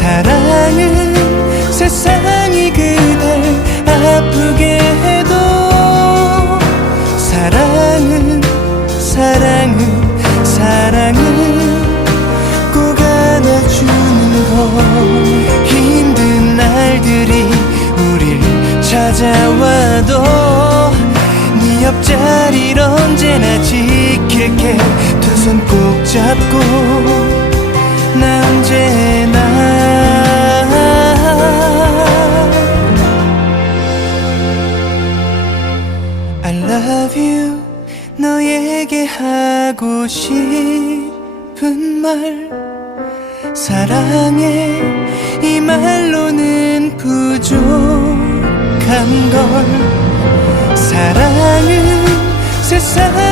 사랑은 세상이 그댈 아프게 해도 사랑은 사랑은 사랑은 꼭 안아주는 것 힘든 날들이 우릴 찾아와도 네 옆자리를 언제나 지킬게. 두 손 꼭 잡고 I love you. 너에게 하고 싶은 말. 사랑해. 이 말로는 부족한 걸. 사랑은 세상